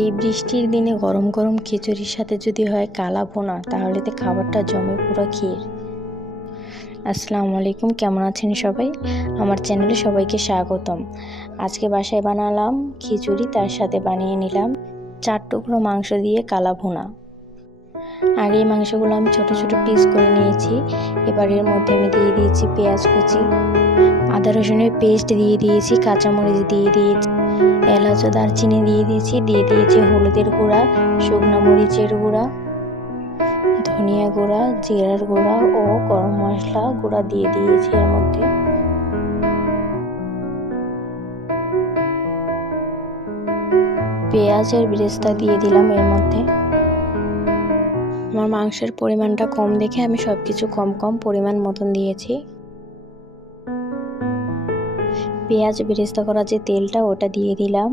এই বৃষ্টির দিনে গরম গরম খিচুড়ির সাথে যদি হয় কালা ভুনা, তাহলে তো খাবারটা জমে পুরো ক্ষীর। আসসালামু আলাইকুম, কেমন আছেন সবাই? আমার চ্যানেলে সবাইকে স্বাগতম। আজকে বাসায় বানালাম খিচুড়ি, তার সাথে বানিয়ে নিলাম 4 টুকরো মাংস দিয়ে কালা ভুনা। আগে এই মাংসগুলো আমি ছোট ছোট পিস করে নিয়েছি। এবার এর মধ্যে আমি দিয়ে দিয়েছি পেঁয়াজ কুচি, আদা রসুনের পেস্ট দিয়ে দিয়েছি, কাঁচামরিচ দিয়ে দিয়েছি, এলাচ ও দারচিনি দিয়ে দিয়েছি হলুদের গুঁড়া, শুকনো মরিচের গুঁড়া, ধনিয়া গুঁড়া, জিরার গুঁড়া ও গরম মশলা গুঁড়া দিয়ে দিয়েছি। এর মধ্যে পেঁয়াজের বেরেস্তা দিয়ে দিলাম। এর মধ্যে আমার মাংসের পরিমাণটা কম দেখে আমি সবকিছু কম কম পরিমাণ মতন দিয়েছি। পেঁয়াজ বেরেস্তা করা যে তেলটা, ওটা দিয়ে দিলাম।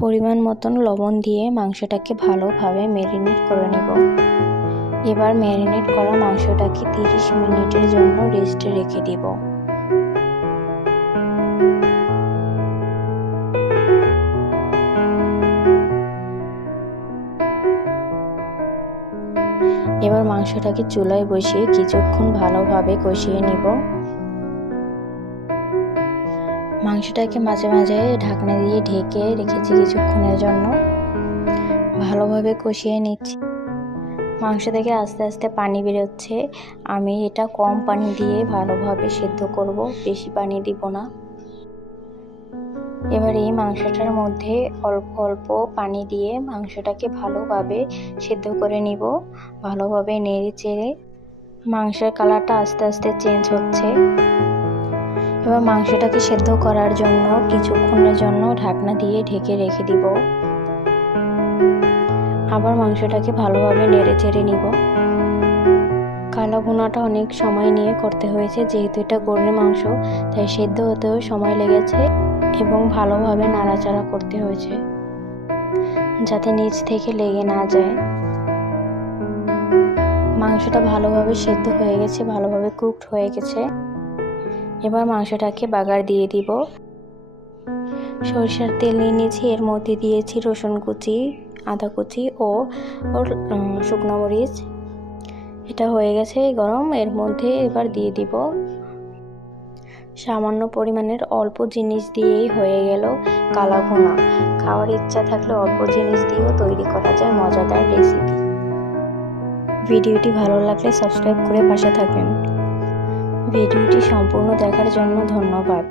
পরিমাণ মতন লবণ দিয়ে মাংসটাকে ভালোভাবে ম্যারিনেট করে নেব। এবার ম্যারিনেট করা মাংসটাকে 30 মিনিটের জন্য রেস্টে রেখে দিব। এবার মাংসটাকে চুলায় বসিয়ে কিছুক্ষণ ভালোভাবে কষিয়ে নিব। মাংসটাকে মাঝে মাঝে ঢাকনা দিয়ে ঢেকে রেখেছি কিছুক্ষণের জন্য। ভালোভাবে কষিয়ে নিচ্ছি। মাংস থেকে আস্তে আস্তে পানি বেরোচ্ছে। আমি এটা কম পানি দিয়ে ভালোভাবে সেদ্ধ করব, বেশি পানি দিব না। এবার এই মাংসটার মধ্যে অল্প অল্প পানি দিয়ে মাংসটাকে ভালোভাবে সেদ্ধ করে নিব। ভালোভাবে নেড়ে চেড়ে মাংসের কালারটা আস্তে আস্তে চেঞ্জ হচ্ছে। এবার মাংসটাকে সেদ্ধ করার জন্য কিছুক্ষণের জন্য ঢাকনা দিয়ে ঢেকে রেখে দিব। আবার মাংসটাকে ভালোভাবে নেড়ে চেড়ে নিব। কালা ভুনাটা অনেক সময় নিয়ে করতে হয়েছে, যেহেতু এটা গরুর মাংস, তাই সেদ্ধ হতেও সময় লেগেছে এবং ভালোভাবে নাড়াচাড়া করতে হয়েছে যাতে নিচ থেকে লেগে না যায়। মাংসটা ভালোভাবে সেদ্ধ হয়ে গেছে, ভালোভাবে কুকড হয়ে গেছে। এবার মাংসটাকে বাগার দিয়ে দিব। সরিষার তেল নিয়ে নিয়েছি, এর মধ্যে দিয়েছি রসুন কুচি, আদা কুচি ও শুকনো মরিচ। এটা হয়ে গেছে গরম। এর মধ্যে এবার দিয়ে দিব সামান্য পরিমাণের অল্প জিনিস দিয়েই হয়ে গেল কালা ভুনা। খাওয়ার ইচ্ছা থাকলে অল্প জিনিস দিয়েও তৈরি করা যায় মজাদার রেসিপি। ভিডিওটি ভালো লাগলে সাবস্ক্রাইব করে পাশে থাকবেন। ভিডিওটি সম্পূর্ণ দেখার জন্য ধন্যবাদ।